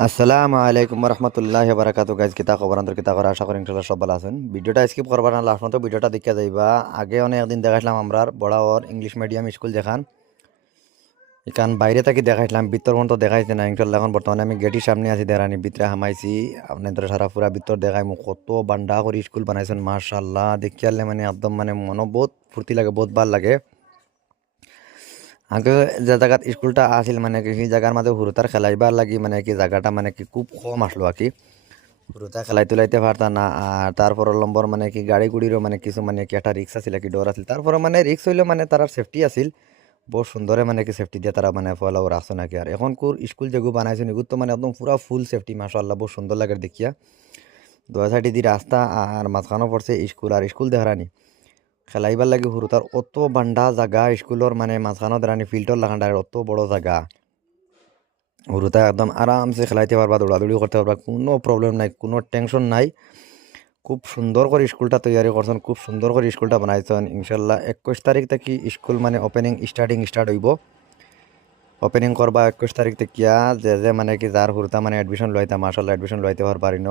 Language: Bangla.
আসসালামু আলাইকুম রহমতুল্লাহ বারাকাতু গাইজ কিতা খবর আন্তর কিতা করে আশা করি ইনশাল্লাহ সব ভালো আছেন। ভিডিওটা স্কিপ করবার না, লাস্ট মতো ভিডিওটা দেখে যাইবা। আগে অনেক একদিন দেখাইছিলাম আমরা বড় ওর ইংলিশ মিডিয়াম স্কুল যেখান এখান বাইরে থাকি দেখাইছিলাম, ভিতর পর্যন্ত দেখাইছে না ইনশাল্লাহ। এখন বর্তমানে আমি গেটির সামনে আছি, দেখানি ভিতরে হামাইছি আপনাদের সারা পুরা ভিতর দেখাই কত বান্ডা করে স্কুল বানাইছেন মাশাল্লাহ। দেখিয়ালে মানে একদম মানে মনে বহুত ফুর্তি লাগে, বহুত ভাল লাগে। আগে যে জায়গাত স্কুলটা আছিল মানে কি সেই জায়গার মাঝে হুরুতার খেলাইবার লাগি মানে কি জায়গাটা মানে কি খুব কম আসলো আর কি, হুরুতা খেলাই তুলাইতে পারতা না। আর তারপর নম্বর মানে কি গাড়ি গুড়িরও মানে কিছু মানে কি একটা রিক্স আছিল কি ডর আছিল, তারপরে মানে রিক্স হইলেও মানে তার সেফটি আছিল। বহুত সুন্দরে মানে কি সেফটি দিয়ে তারা মানে ফলাও রাখছো নাকি। আর এখন কোর স্কুল যেগু বানাইছে এগুলো তো মানে একদম পুরা ফুল সেফটি মাশাআল্লাহ, বহুত সুন্দর লাগে দেখিয়া। দুয়া সাইডে দি রাস্তা আর মাঝখানেও পড়ছে স্কুল, আর স্কুল দেখানি খেলাইবার লাগি হুরুতার অত বান্ডা জায়গা স্কুলের মানে মাঝখানো দেখানি ফিল্ডর লাগান অত বড় জায়গা। হুরুতা একদম আরামসে খেলাইতে পারবা, দৌড়াদৌড়ি করতে পারবা, কোনো প্রবলেম নাই, কোনো টেনশন নাই। খুব সুন্দর করে স্কুলটা তৈরি করছেন, খুব সুন্দর করে স্কুলটা বানাইছেন ইনশাল্লাহ। 21 তারিখ থেকে স্কুল মানে ওপেনিং স্টার্ট হইব। ওপেনিং করবা 21 তারিখ থেকে, যে যে মানে কি যার হুরতা মানে এডমিশন লইতা মাশাল্লাহ এডমিশন লইতে পারবারিন।